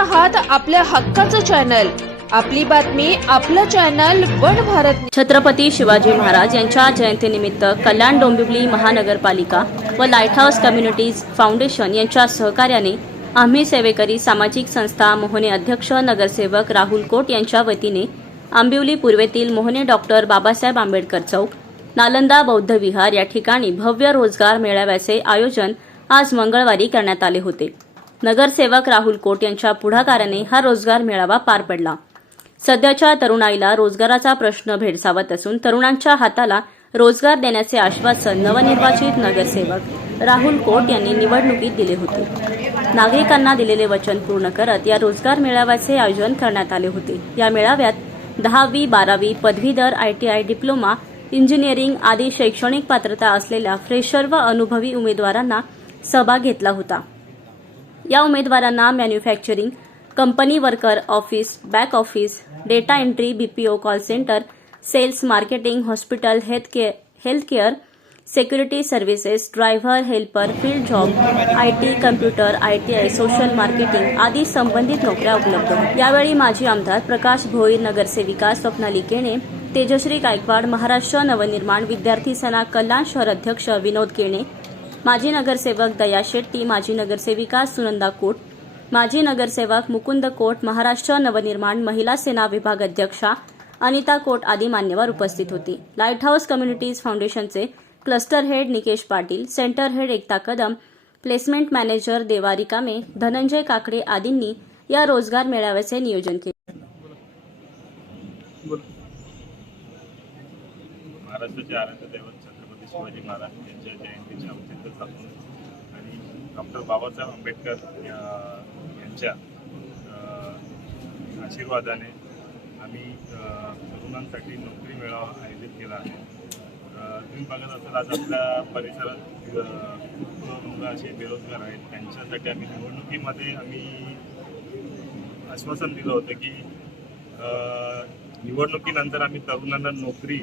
आहात आपल्या हक्काचं चॅनल, आपली बातमी आपलं चॅनल वन भारत। छत्रपती शिवाजी महाराज यांच्या जयंतीनिमित्त कल्याण डोंबिवली महानगरपालिका व लाईट हाऊस कम्युनिटीज फाउंडेशन यांच्या सहकार्याने आम्ही सेवेकरी सामाजिक संस्था मोहने अध्यक्ष नगरसेवक राहुल कोट यांच्या वतीने आंबिवली पूर्वेतील मोहने डॉक्टर बाबासाहेब आंबेडकर चौक नालंदा बौद्ध विहार या ठिकाणी भव्य रोजगार मेळाव्याचे आयोजन आज मंगळवारी करण्यात आले होते। नगरसेवक राहुल कोट यांच्या पुढाकाराने हा रोजगार मेळावा पार पडला। सध्याच्या तरुणाईला रोजगाराचा प्रश्न भेडसावत असून तरुणांच्या हाताला रोजगार देण्याचे आश्वासन नवनिर्वाचित नगरसेवक राहुल कोट यांनी निवडणुकीत दिले होते। नागरिकांना दिलेले वचन पूर्ण करत या रोजगार मेळाव्याचे आयोजन करण्यात आले होते। या मेळाव्यात 10वी 12वी पदवीधर ITI डिप्लोमा इंजिनिअरिंग आदी शैक्षणिक पात्रता असलेल्या फ्रेशर व अनुभवी उमेदवारांना सहभाग घेतला होता। या उमेदवारांना manufacturing, company worker, office, back office, data entry, BPO, call centre, sales, marketing, hospital, health care, security services, driver, helper, field job, IT, computer, ITI, social marketing आदी संबंधित नोकऱ्या उपलब्ध होत्या। यावेळी माजी आमदार प्रकाश भोईर, नगरसेविका स्वप्नाली केणे, तेजश्री गायकवाड, महाराष्ट्र नवनिर्माण विद्यार्थी सेना कल्याण शहर अध्यक्ष विनोद केणे, माजी नगरसेवक दया शेट्टी, माजी नगरसेविका सुनंदा कोट, माजी नगरसेवक मुकुंद कोट, महाराष्ट्र नवनिर्माण महिला सेना विभाग अध्यक्षा अनिता कोट आदी मान्यवर उपस्थित होते। लाईट हाऊस कम्युनिटीज फाउंडेशनचे cluster head Nikesh Patil, centre head Ekta Kadam, placement manager Deva Rikame, Dhananjay Kakade आदींनी या रोजगार मेळाव्याचे नियोजन केले। महाराष्ट्राचे आराध्य दैवत छत्रपती शिवाजी महाराज यांच्या जयंतीच्या औचित्य साधून आणि डॉक्टर बाबासाहेब आंबेडकर यांच्या आशीर्वादाने आम्ही तरुणांसाठी नोकरी मेळावा आयोजित केला आहे। तुम्ही बघत असाल आज आपल्या परिसरात मुलं असे बेरोजगार आहेत, त्यांच्यासाठी आम्ही निवडणुकीमध्ये आश्वासन दिलं होतं की निवडणुकीनंतर आम्ही तरुणांना नोकरी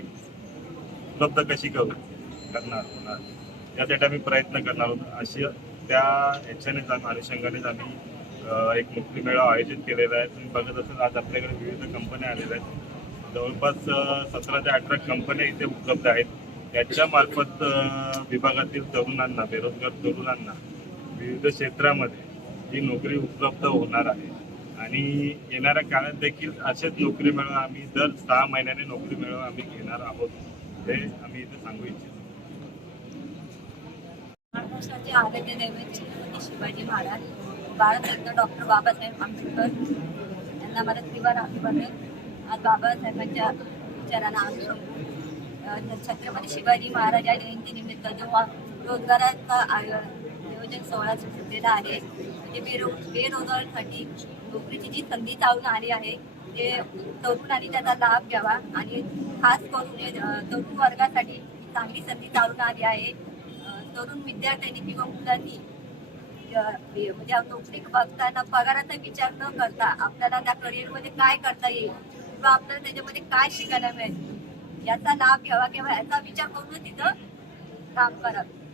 उपलब्ध कशी होणार यासाठी आम्ही प्रयत्न करणार आहोत। अशी त्या याच्यानेच अनुषंगानेच आम्ही एक नोकरी मेळावा आयोजित केलेला आहे। तुम्ही बघत असाल आज आपल्याकडे विविध कंपन्या आलेल्या आहेत, जवळपास 17 ते 18 कंपन्या इथे उपलब्ध आहेत। त्याच्यामार्फत विभागातील तरुणांना, बेरोजगार तरुणांना विविध क्षेत्रामध्ये ही नोकरी उपलब्ध होणार आहे आणि येणाऱ्या काळात देखील असेच नोकरी मेळावा आम्ही दर 6 महिन्याने नोकरी मेळावा आम्ही घेणार आहोत, हे आम्ही इथे सांगू इच्छितो। महाराष्ट्राचे आराध्य दैवत छत्रपती शिवाजी महाराज, भारतरत्न डॉक्टर बाबासाहेब आंबेडकर यांना मला त्रिवार अभिवादन। आज बाबासाहेबांच्या विचारांना अनुसरून छत्रपती शिवाजी महाराज या जयंतीनिमित्त जो रोजगाराचा नियोजन सोहळा सुचलेला आहे, म्हणजे बेरोजगारांसाठी नोकरीची जी संधी चालून आली आहे ते तरुणांनी त्याचा लाभ घ्यावा आणि खास करून तरुण वर्गासाठी चांगली संधी चालून आली आहे। तरुण विद्यार्थ्यांनी किंवा मुलांनी म्हणजे नोकरी बघताना पगाराचा विचार न करता आपल्याला त्या करिअरमध्ये काय करता येईल किंवा आपल्याला त्याच्यामध्ये काय शिकायला मिळेल याचा लाभ घ्यावा किंवा याचा विचार करून तिथं काम करावं।